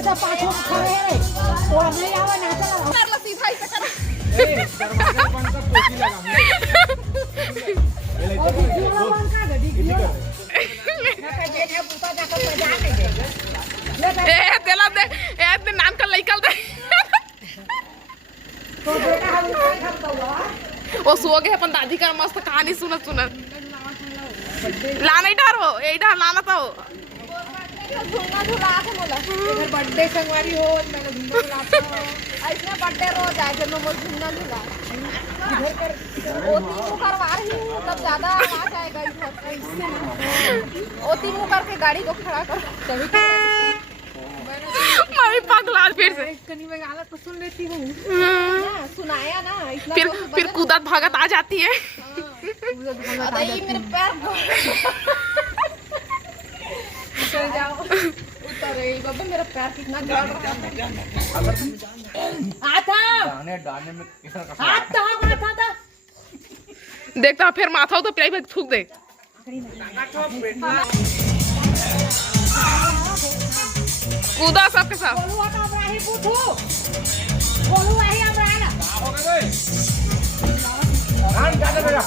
कैसा पाछो खड़े है और नहीं आवा ना चला कर लो सीधा ऐसे कर ए दरवाजा बंद कर कोठी लगा और दूसरा बंद कर गड्डी की ना पे दे पूता जाकर बजा के दे ए तेला दे ए ते नाम का निकल दे तो बेटा हम तो वो सो गए अपन दादी का मस्त कहानी सुनत ला नहीं डर वो ए डर लाना था झूला झूला के बोला इधर बर्थडे संगवारी हो मैंने झूला झूला ऐसे बर्थडे रोज आए जब मैं झूला झूला इधर कर ओती मुंह करवा रही हूं तब ज्यादा आवाज आएगा इससे ओती मुंह करके गाड़ी को खड़ा कर तभी मैं पगला फिर से कनी में गाना तो सुन लेती हूं सुनाया ना इतना फिर कूदत भागत आ जाती है अरे मेरे पैर उतर जाओ उतरे बाबा मेरा पैर कितना गड़ रहा है आता डाने में आता देखता फिर माथा हो तो पिलाई में थूक दे कूदा सबके साथ बोलू आता अबराही पूछो बोलू वही अबराना हो गए हां जा दे बेटा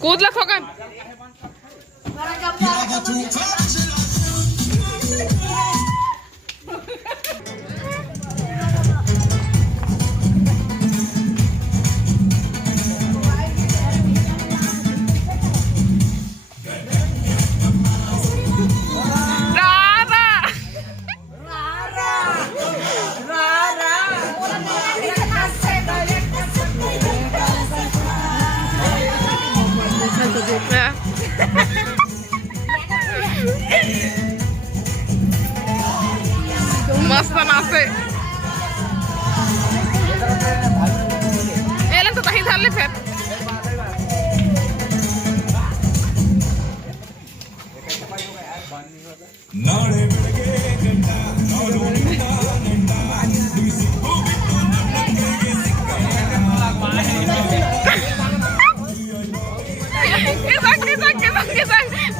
कूद ला खोगन मस्त नाचे एलन तो कहीं धर ले फिर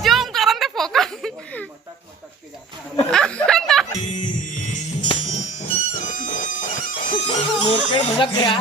जूम करन दे फोकस मोरके भलक गया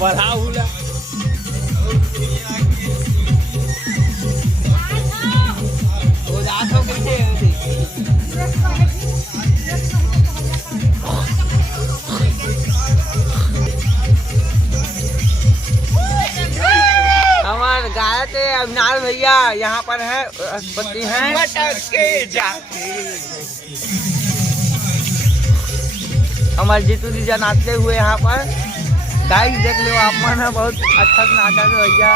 बढ़ा हुआ हमारे गायक अविनाश भैया यहाँ पर है अस्पति हैं हमारे जीतू जी नाचते हुए यहाँ पर गाइस देख लो आप मन है बहुत अच्छा से नाचा भैया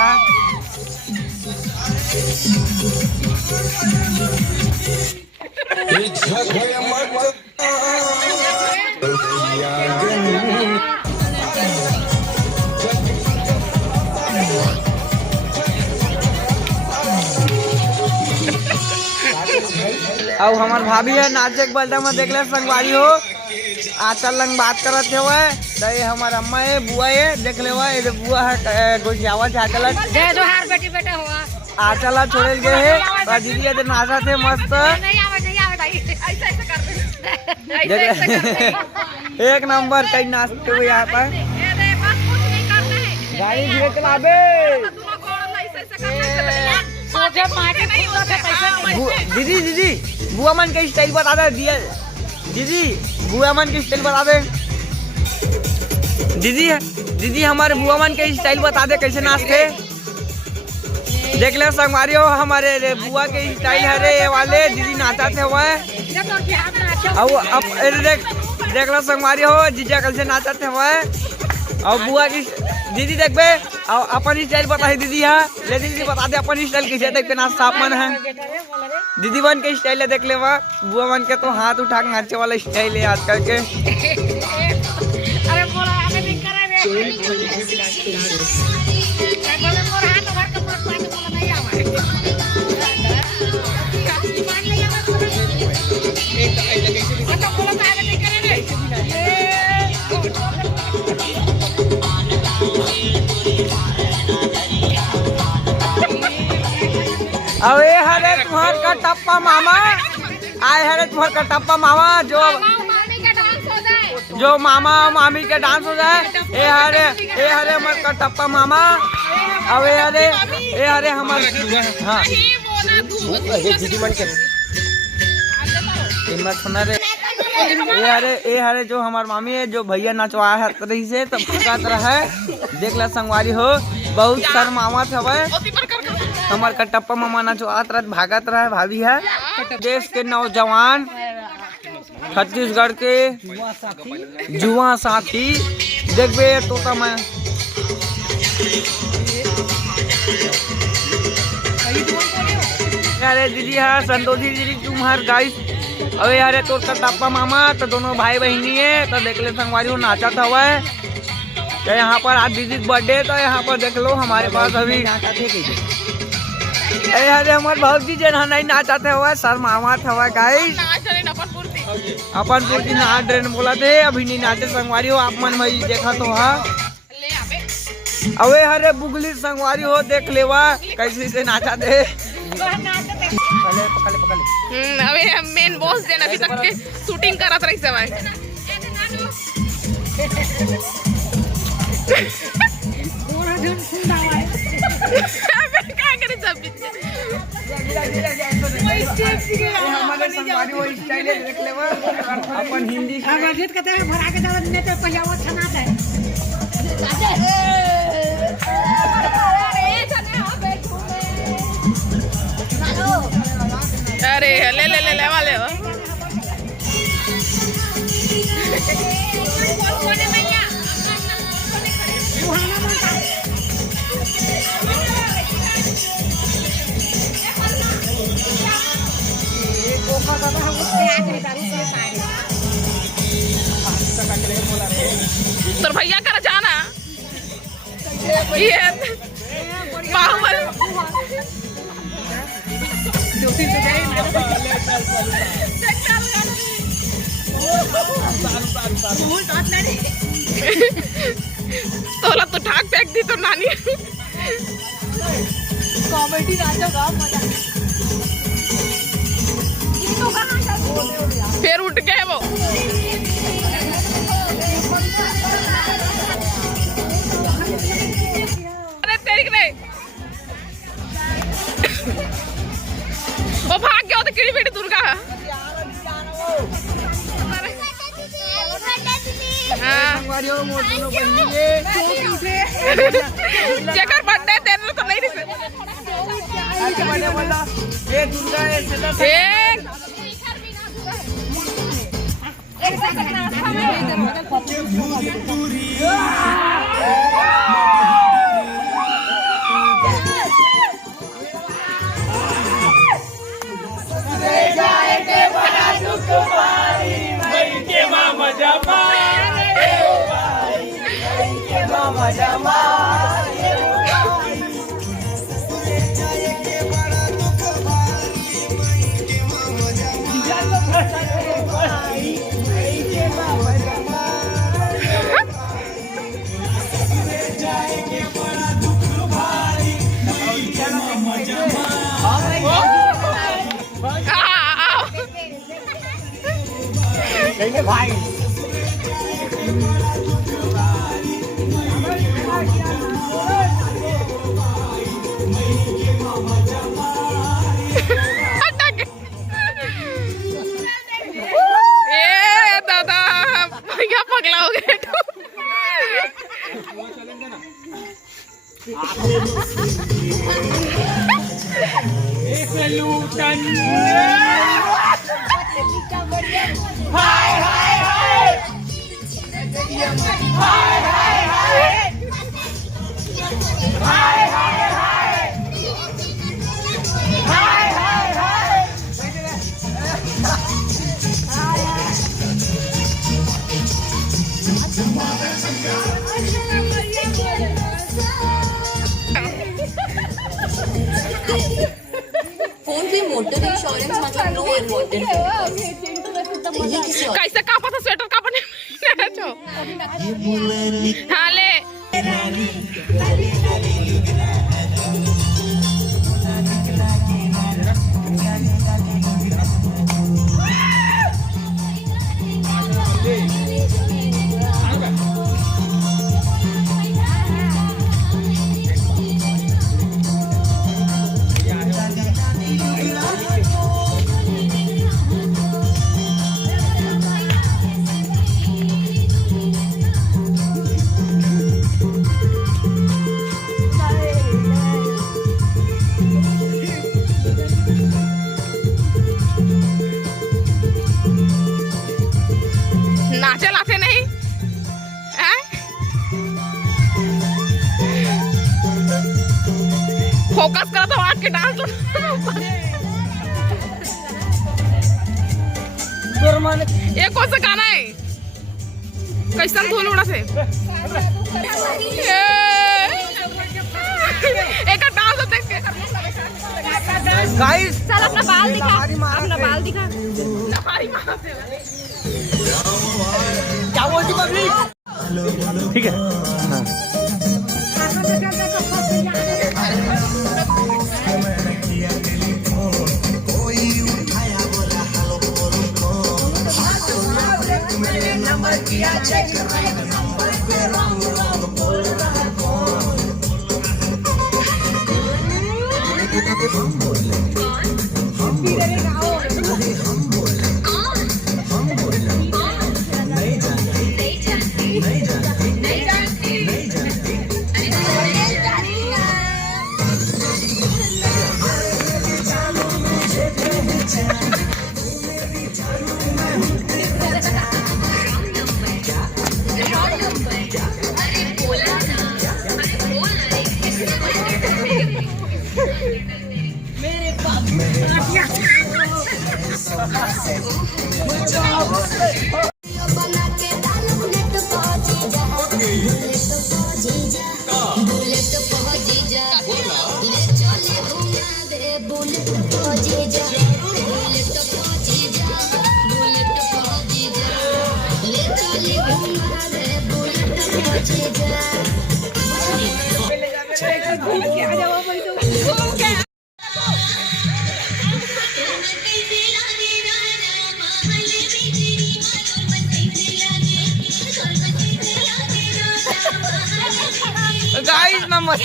अब हमार भाभी है नाचे के बलदा में देख ले संगवारी हो आचल लंग बात करत है वह तो ये हमार अम्मा है बुआ है देख ले वह ये बुआ है गोजियावा आचल जय जोहार बेटी बेटा हुआ आचल छोड़ गए है और दीदी ये नाचा थे मस्त नहीं आवे ऐसे ऐसे कर दे एक नंबर कई नाचते हुए यहाँ पर गाड़ी धीरे चलाबे दीदी दीदी बुआ मन के स्टाइल बता दे दिया दीदी बुआ मन के स्टाइल बता दे दीदी दीदी हमारे बुआ मन के स्टाइल बता दे कैसे नाचते देख ले संगवारी हो हमारे बुआ के स्टाइल है रे ये वाले दीदी नाचा थे हुआ है। अब देख लो संगवारी हो जीजा कल से नाचा थे हुआ है। और बुआ की दीदी देख बे अपन स्टाइल बता है दीदी है ले दीदी बता दे अपन स्टाइल कैसे देख के नाच साफ मन है दीदी बन के स्टाइल है देख ले वाह बुआ बन के तो हाथ उठा के नाचे वाला स्टाइल है आजकल के। अरे हरे तुम्हार का टप्पा मामा आए हरे तुम्हार का टप्पा मामा जो मामा मामी के डांस हो जाए ए हरे मत का टप्पा मामा अबे हरे हमारे हाँ सुना रे ए हरे जो हमार मामी है जो भैया नचवा है रही से तब है देख ला संगवारी हो बहुत सर मामा था हमार कटप्पा मामा नचवात रहा भागत रहा भाभी है देश के नौजवान छत्तीसगढ़ के जुआ साथी देखबे तोता मैं अरे दीदी है संतोषी दीदी तुम्हार गाइस अबे यार तो कटप्पा मामा तो दोनों भाई बहनी है तो देख ले संगवारी हो नाचा था हुआ है तो यहाँ पर आज दीदी बर्थडे तो यहाँ पर देख लो हमारे पास अभी अरे हमारे भौजी जन नहीं नाचाते हुआ सर मामा था गाइस अपन पूर्ति नाच ड्रेन बोला थे अभी नहीं नाचे संगवारी हो आप मन भाई देखा तो हा अबे हरे बुगली संगवारी हो देख लेवा कैसे से नाचा दे अबे मेन बॉस देन अभी तक के शूटिंग करत रही सब क्या करे सब हमारे संगवारी हो स्टाइल देख लेवा अपन हिंदी अजीत कहते हैं भरा के दादा ने तो पजामा छना है अरे ले ले ले ले वाले हो तो भैया कर जाना ये तोला तो ठाक फेंक दी तो नानी कॉमेडी नाचोगा मजा फिर उठ गए वो अरे तेरी नहीं वो भाग गया तो किड़ी बेटी दुर्गा जेकर बर्थडे तेरे तो नहीं भाई दादा भैया पगला हो गए कौन भी मोटर इंश्योरेंस मतलब नो अनवांटेड ये किसी और कैसे कापा था स्वेटर कापने हाँ ले नाचे लाते नहीं हैं? फोकस करा था आज के डांस ये कौन सा गाना है कैसन धुन उड़ा से एक डांस देख के गाइस चल अपना बाल दिखा अपना बाल दिखा नहारी मार से क्या बोलती पब्लिक? ठीक है हाँ। गाइस नंबर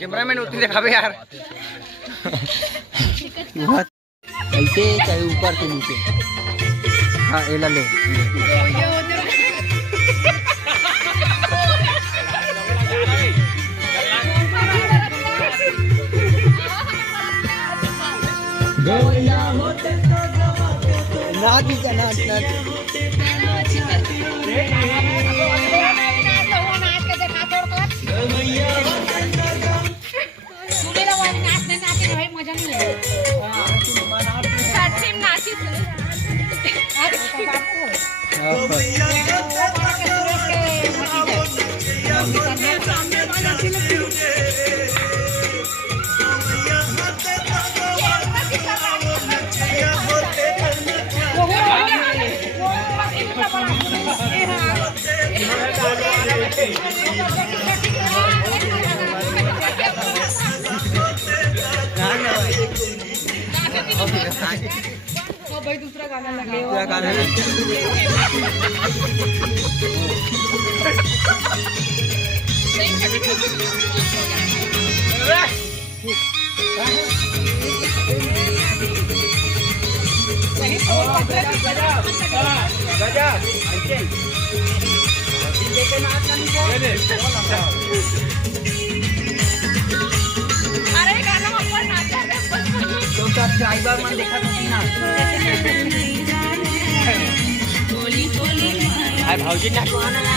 कैमरामैन उतनी देखा बे यार ऐसे चाहे ऊपर से नीचे हाँ एला ले नाच नाच नाच मजा नहीं है। दूसरा गाना लगे पूरा गाना अरे गाना ऊपर नाचा रे तो सब्सक्राइबर मन देखा तो ना अरे भाऊजी नाचवाना ना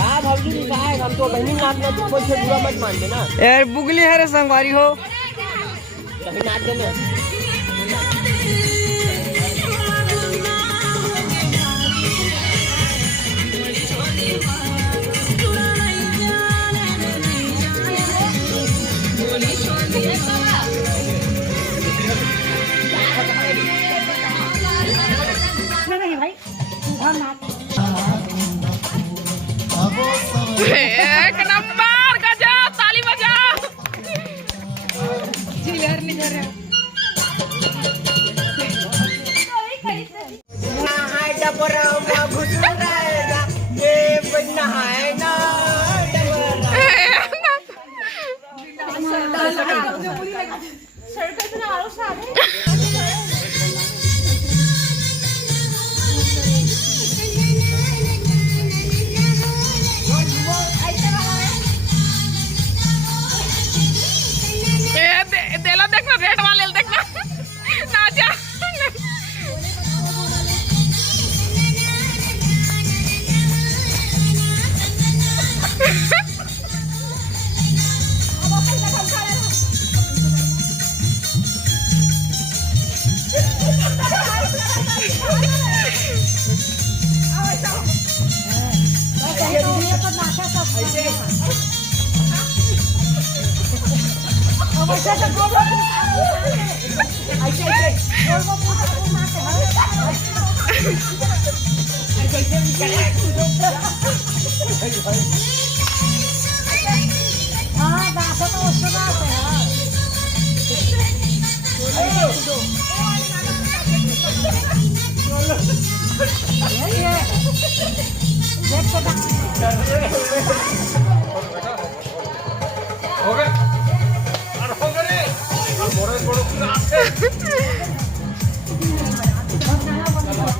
हाँ भाऊजी नहीं कहा हम तो बहनी नाचना तो कोई से बुरा मत मान देना यार बुगली है रे संगवारी हो कभी नाच देना नहीं भाई सुबह नाच एक नंबर गजा ताली बजा चिल्लर नहीं कर रहे नहाए डबरा में घुस रहेगा ये नहाए ना देला देखना रेड वाले देखना नाचा हाँ दासा तो उसको दासा है ये देख हो गए और हो गए और बड़े बड़े